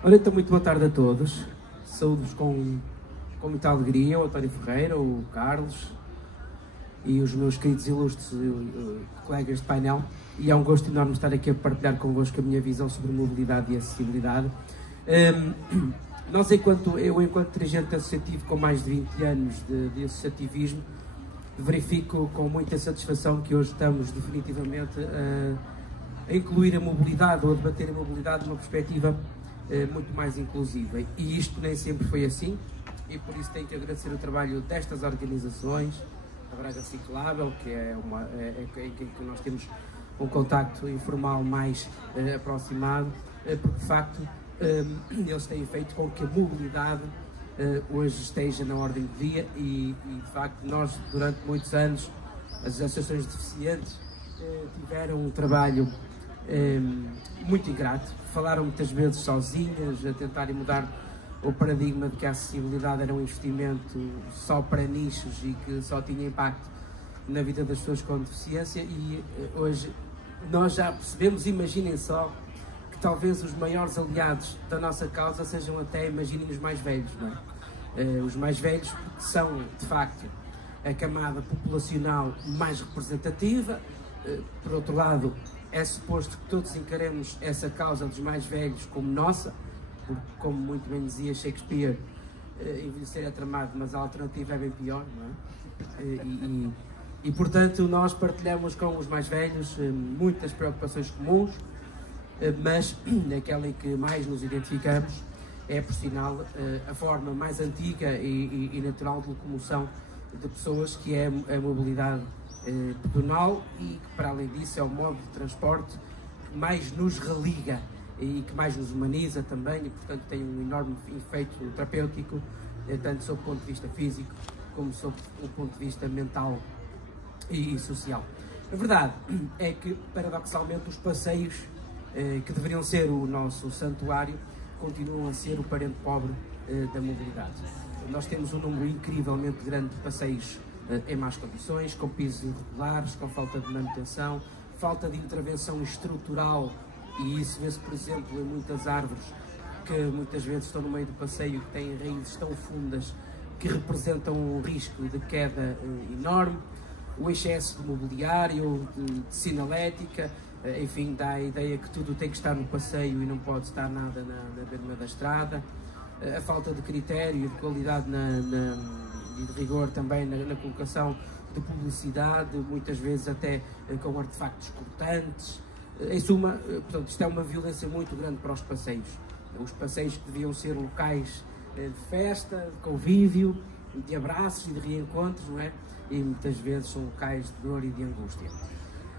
Ora, então, muito boa tarde a todos. Saúdo-vos com muita alegria, o António Ferreira, o Carlos e os meus queridos e ilustres colegas de painel. E é um gosto enorme estar aqui a partilhar convosco a minha visão sobre mobilidade e acessibilidade. Eu, enquanto dirigente associativo com mais de 20 anos de associativismo, verifico com muita satisfação que hoje estamos definitivamente a incluir a mobilidade ou a debater a mobilidade numa perspectiva muito mais inclusiva. E isto nem sempre foi assim, e por isso tenho que agradecer o trabalho destas organizações, a Braga Ciclável, que em que nós temos um contacto informal mais aproximado, porque de facto eles têm feito com que a mobilidade hoje esteja na ordem do dia e de facto nós durante muitos anos, as associações de deficientes tiveram um trabalho muito ingrato, falaram muitas vezes sozinhas a tentarem mudar o paradigma de que a acessibilidade era um investimento só para nichos e que só tinha impacto na vida das pessoas com deficiência, e hoje nós já percebemos, imaginem só, que talvez os maiores aliados da nossa causa sejam até, imaginem, os mais velhos, não é? Os mais velhos, porque são de facto a camada populacional mais representativa. Por outro lado, é suposto que todos encaremos essa causa dos mais velhos como nossa, porque, como muito bem dizia Shakespeare, envelhecer é tramado, mas a alternativa é bem pior, não é? E portanto nós partilhamos com os mais velhos muitas preocupações comuns, mas aquela em que mais nos identificamos é, por sinal, a forma mais antiga e natural de locomoção de pessoas, que é a mobilidade pedonal, e que, para além disso, é o modo de transporte que mais nos religa e que mais nos humaniza também, e portanto tem um enorme efeito terapêutico, tanto sob o ponto de vista físico como sob o ponto de vista mental e social. A verdade é que, paradoxalmente, os passeios, que deveriam ser o nosso santuário, continuam a ser o parente pobre da mobilidade. Nós temos um número incrivelmente grande de passeios em más condições, com pisos irregulares, com falta de manutenção, falta de intervenção estrutural, e isso vê-se, por exemplo, em muitas árvores que muitas vezes estão no meio do passeio, que têm raízes tão fundas que representam um risco de queda enorme. O excesso de mobiliário, de sinalética, enfim, dá a ideia que tudo tem que estar no passeio e não pode estar nada na beira da estrada. A falta de critério e de qualidade e de rigor também na colocação de publicidade, muitas vezes até com artefactos cortantes. Em suma, portanto, isto é uma violência muito grande para os passeios. Os passeios que deviam ser locais de festa, de convívio, de abraços e de reencontros, não é? E muitas vezes são locais de dor e de angústia.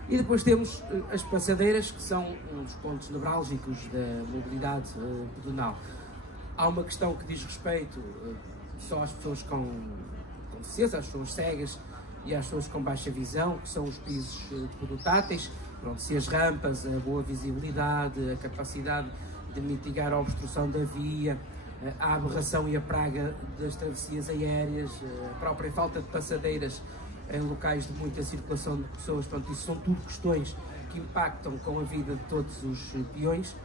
E depois temos as passadeiras, que são um dos pontos nevrálgicos da mobilidade pedonal. Há uma questão que diz respeito só às pessoas com deficiência, às pessoas cegas e às pessoas com baixa visão, que são os pisos pedotáteis. Pronto, se as rampas, a boa visibilidade, a capacidade de mitigar a obstrução da via, a aberração e a praga das travessias aéreas, a própria falta de passadeiras em locais de muita circulação de pessoas, portanto, isso são tudo questões que impactam com a vida de todos os peões.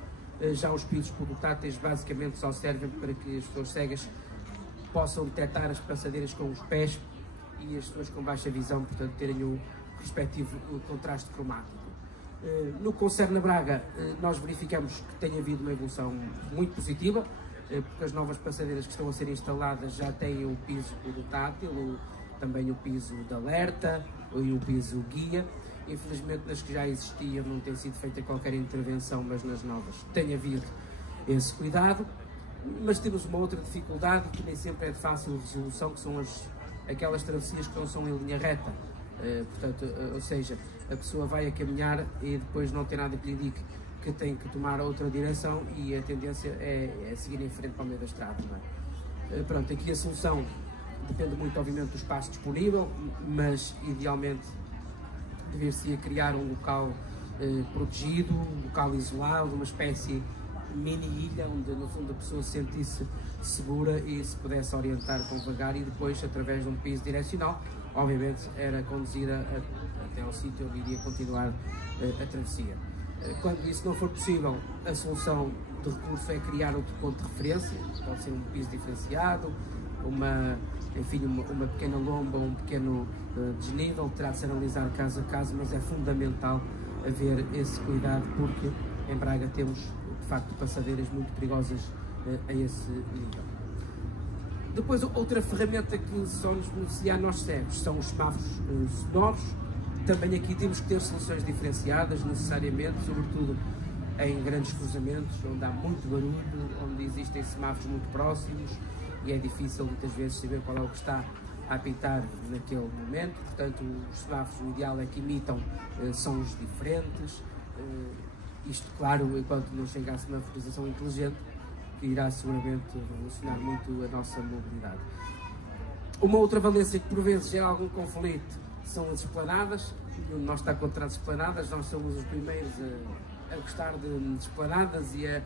Já os pisos podotáteis basicamente só servem para que as pessoas cegas possam detectar as passadeiras com os pés e as pessoas com baixa visão, portanto, terem o respectivo contraste cromático. No que concerne a Braga, nós verificamos que tem havido uma evolução muito positiva, porque as novas passadeiras que estão a ser instaladas já têm o piso podotátil, também o piso de alerta e o piso guia. Infelizmente, nas que já existiam não tem sido feita qualquer intervenção, mas nas novas tem havido esse cuidado. Mas temos uma outra dificuldade que nem sempre é de fácil resolução, que são aquelas travessias que não são em linha reta. Portanto, ou seja, a pessoa vai a caminhar e depois não tem nada que lhe indique que tem que tomar outra direção, e a tendência é seguir em frente para o meio da estrada, não é? Pronto, aqui a solução depende muito, obviamente, do espaço disponível, mas idealmente dever-se criar um local protegido, um local isolado, uma espécie de mini-ilha, onde no fundo a pessoa se sentisse segura e se pudesse orientar com vagar, e depois, através de um piso direcional, obviamente era conduzida até ao sítio onde iria continuar a travessia. Quando isso não for possível, a solução de recurso é criar outro ponto de referência, pode ser um piso diferenciado, enfim, uma pequena lomba, um pequeno desnível, terá de ser analisado caso a caso, mas é fundamental haver esse cuidado, porque em Braga temos, de facto, passadeiras muito perigosas a esse nível. Depois, outra ferramenta que só nos beneficia a nós cegos são os semáforos sonoros. Também aqui temos que ter soluções diferenciadas, necessariamente, sobretudo em grandes cruzamentos, onde há muito barulho, onde existem semáforos muito próximos e é difícil muitas vezes saber qual é o que está a apitar naquele momento. Portanto, os semáforos, o ideal é que imitam sons diferentes. Isto, claro, enquanto não chega à semaforização inteligente, que irá seguramente revolucionar muito a nossa mobilidade. Uma outra valência que por vezes gera algum conflito são as esplanadas. Nenhum de nós está contra as esplanadas, nós somos os primeiros a gostar de esplanadas e a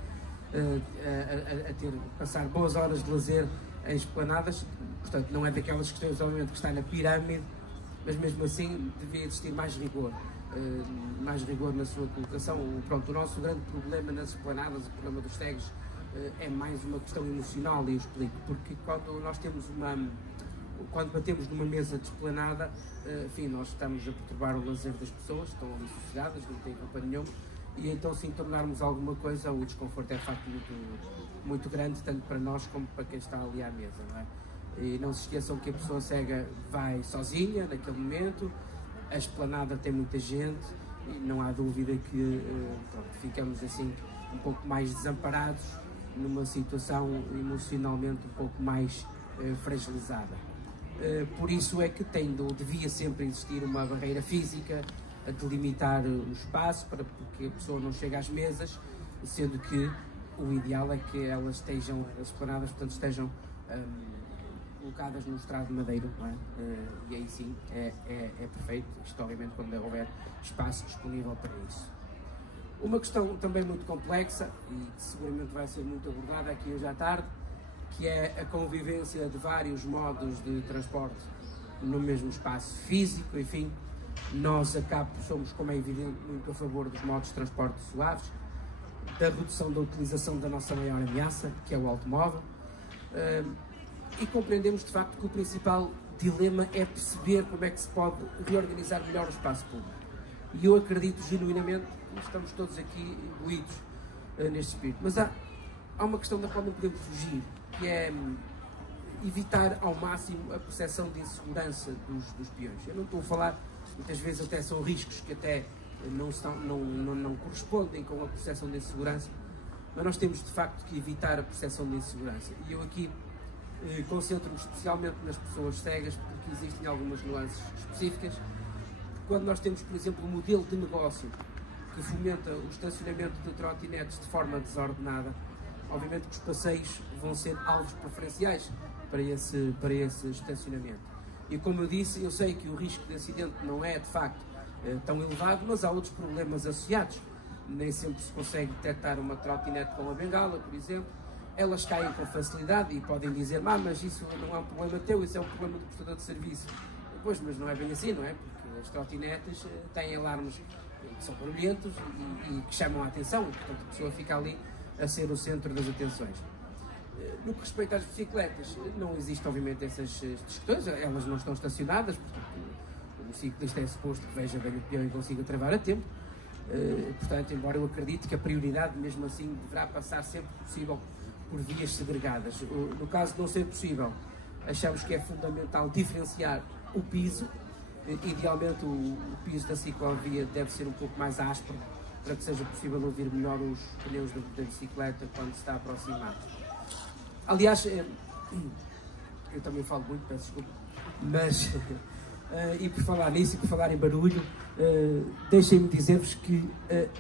passar boas horas de lazer em esplanadas. Portanto, não é daquelas questões, obviamente, que está na pirâmide, mas mesmo assim devia existir mais rigor na sua colocação. Pronto, o nosso grande problema nas esplanadas, o problema dos cegos, é mais uma questão emocional, e eu explico, porque quando batemos numa mesa de esplanada, enfim, nós estamos a perturbar o lazer das pessoas, estão ali sossegadas, não têm culpa nenhuma, e então, se tornarmos alguma coisa, o desconforto é de facto muito grande, tanto para nós como para quem está ali à mesa, não é? E não se esqueçam que a pessoa cega vai sozinha naquele momento, a esplanada tem muita gente, e não há dúvida que ficamos assim um pouco mais desamparados, numa situação emocionalmente um pouco mais fragilizada. Por isso é que devia sempre existir uma barreira física a delimitar o espaço para que a pessoa não chegue às mesas, sendo que o ideal é que elas estejam, as esplanadas, portanto, estejam colocadas num estrado de madeira, não é? E aí sim é perfeito, isto obviamente quando houver espaço disponível para isso. Uma questão também muito complexa e que seguramente vai ser muito abordada aqui hoje à tarde, que é a convivência de vários modos de transporte no mesmo espaço físico. Enfim, nós a CAP somos, como é evidente, muito a favor dos modos de transporte suaves, da redução da utilização da nossa maior ameaça, que é o automóvel, e compreendemos de facto que o principal dilema é perceber como é que se pode reorganizar melhor o espaço público. E eu acredito genuinamente, estamos todos aqui imbuídos neste espírito, mas há uma questão da qual não podemos fugir, que é evitar ao máximo a percepção de insegurança dos peões. Eu não estou a falar, muitas vezes até são riscos que até não correspondem com a percepção de insegurança, mas nós temos de facto que evitar a percepção de insegurança. E eu aqui concentro-me especialmente nas pessoas cegas, porque existem algumas nuances específicas. Quando nós temos, por exemplo, um modelo de negócio que fomenta o estacionamento de trotinetes de forma desordenada, obviamente que os passeios vão ser alvos preferenciais para esse estacionamento. E como eu disse, eu sei que o risco de acidente não é de facto tão elevado, mas há outros problemas associados. Nem sempre se consegue detectar uma trotinete com uma bengala, por exemplo. Elas caem com facilidade e podem dizer: mas isso não é um problema teu, isso é um problema do prestador de serviço. Pois, mas não é bem assim, não é? Porque as trotinetes têm alarmes que são barulhentos e que chamam a atenção, portanto a pessoa fica ali a ser o centro das atenções. No que respeita às bicicletas, não existem obviamente essas questões, elas não estão estacionadas, portanto o ciclista é suposto que veja bem o peão e consiga travar a tempo. Portanto, embora eu acredite que a prioridade mesmo assim deverá passar sempre que possível por vias segregadas. No caso de não ser possível, achamos que é fundamental diferenciar o piso. Idealmente o piso da ciclovia deve ser um pouco mais áspero, para que seja possível ouvir melhor os pneus da bicicleta quando se está aproximado. Aliás, eu também falo muito, peço desculpa, mas e por falar nisso e por falar em barulho, deixem-me dizer-vos que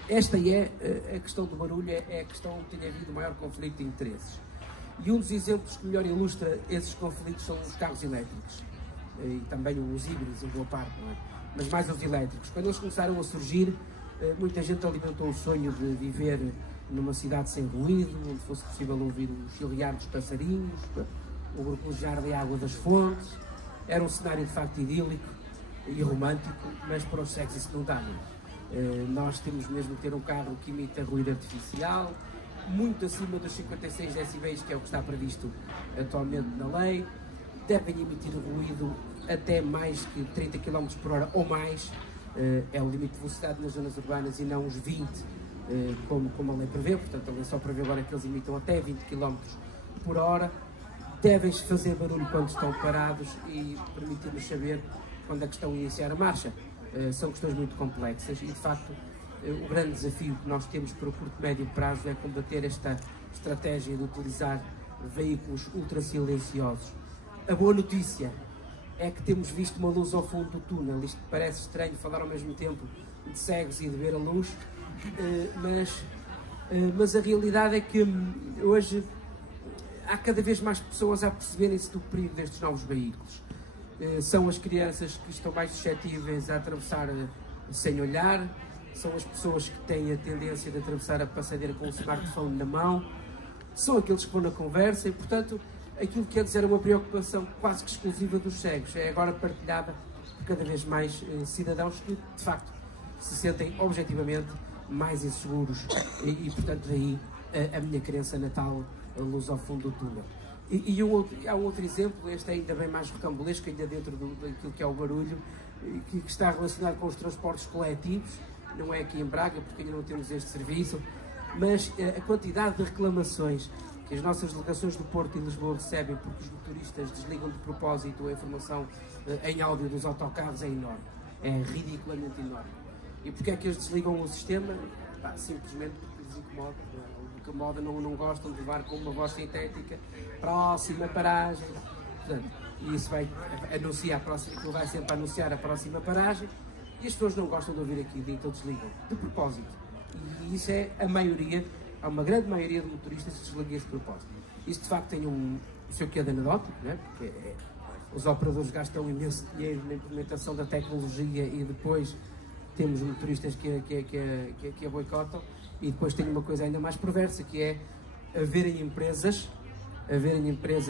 esta a questão do barulho é a questão que tem havido maior conflito de interesses. E um dos exemplos que melhor ilustra esses conflitos são os carros elétricos. E também os híbridos, em boa parte, não é? Mas mais os elétricos. Quando eles começaram a surgir, muita gente alimentou o sonho de viver numa cidade sem ruído, onde fosse possível ouvir o chilrear dos passarinhos, o borbulhar da água das fontes. Era um cenário de facto idílico e romântico, mas para os cegos isso não dá. Nós temos mesmo que ter um carro que imita ruído artificial, muito acima dos 56 decibéis, que é o que está previsto atualmente na lei, devem emitir ruído até mais que 30 km por hora ou mais, é o limite de velocidade nas zonas urbanas e não os 20, como a lei prevê, portanto a lei só prevê agora que eles emitam até 20 km por hora, devem fazer barulho quando estão parados e permitir-nos saber quando é que estão a iniciar a marcha. São questões muito complexas e, de facto, o grande desafio que nós temos para o curto e médio prazo é combater esta estratégia de utilizar veículos ultra silenciosos. A boa notícia é que temos visto uma luz ao fundo do túnel. Isto parece estranho falar ao mesmo tempo de cegos e de ver a luz, mas a realidade é que hoje há cada vez mais pessoas a perceberem-se do perigo destes novos veículos. São as crianças que estão mais suscetíveis a atravessar sem olhar, são as pessoas que têm a tendência de atravessar a passadeira com o smartphone na mão, são aqueles que vão na conversa e, portanto, aquilo que antes era uma preocupação quase que exclusiva dos cegos é agora partilhada por cada vez mais cidadãos que, de facto, se sentem objetivamente mais inseguros e portanto, daí a minha crença natal, a luz ao fundo do túnel. Há um outro exemplo, este é ainda bem mais rocambolesco, ainda dentro daquilo que é o barulho, que está relacionado com os transportes coletivos, não é aqui em Braga, porque ainda não temos este serviço, mas a quantidade de reclamações que as nossas delegações do Porto e Lisboa recebem porque os motoristas desligam de propósito a informação em áudio dos autocarros é enorme, é ridiculamente enorme. E porque é que eles desligam o sistema? Simplesmente porque lhes incomoda. Incomoda, não gostam de levar com uma voz sintética, próxima paragem. Portanto, e isso vai anunciar aquilo vai sempre anunciar a próxima paragem e as pessoas não gostam de ouvir aquilo, então desligam, de propósito. E isso é a maioria, há uma grande maioria de motoristas que desligam de propósito. Isso de facto tem o seu quê de anedótico, né? Porque os operadores gastam imenso dinheiro na implementação da tecnologia e depois temos motoristas que a boicotam. E depois tem uma coisa ainda mais perversa, que é haverem empresas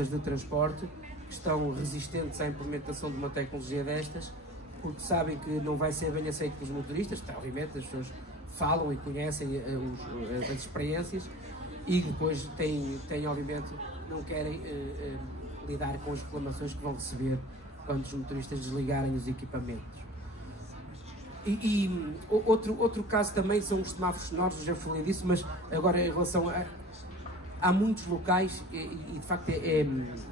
de transporte que estão resistentes à implementação de uma tecnologia destas, porque sabem que não vai ser bem aceito pelos motoristas, obviamente as pessoas falam e conhecem as experiências, e depois obviamente, não querem lidar com as reclamações que vão receber quando os motoristas desligarem os equipamentos. Outro caso também são os semáforos sonoros, já falei disso, mas agora em relação a... Há muitos locais, e de facto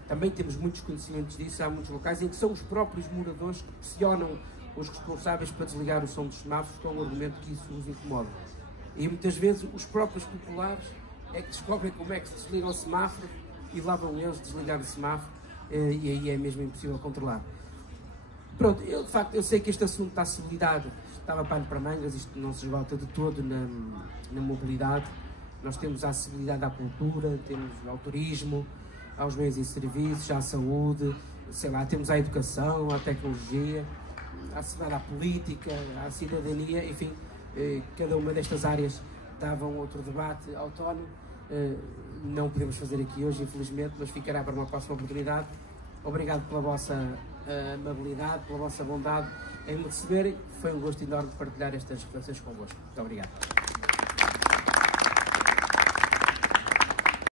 também temos muitos conhecimentos disso, há muitos locais em que são os próprios moradores que pressionam os responsáveis para desligar o som dos semáforos com o argumento que isso os incomoda. E muitas vezes os próprios populares é que descobrem como é que se desliga o semáforo e lá vão eles desligar o semáforo, e aí é mesmo impossível controlar. Pronto, de facto, eu sei que este assunto da acessibilidade estava pano para mangas, isto não se esgota de todo na mobilidade. Nós temos a acessibilidade à cultura, temos ao turismo, aos meios e serviços, à saúde, sei lá, temos à educação, à tecnologia, à acessibilidade à política, à cidadania, enfim, cada uma destas áreas dava um outro debate autónomo. Não podemos fazer aqui hoje, infelizmente, mas ficará para uma próxima oportunidade. Obrigado pela vossa amabilidade, pela vossa bondade em me receberem. Foi um gosto enorme partilhar estas reflexões convosco. Muito obrigado.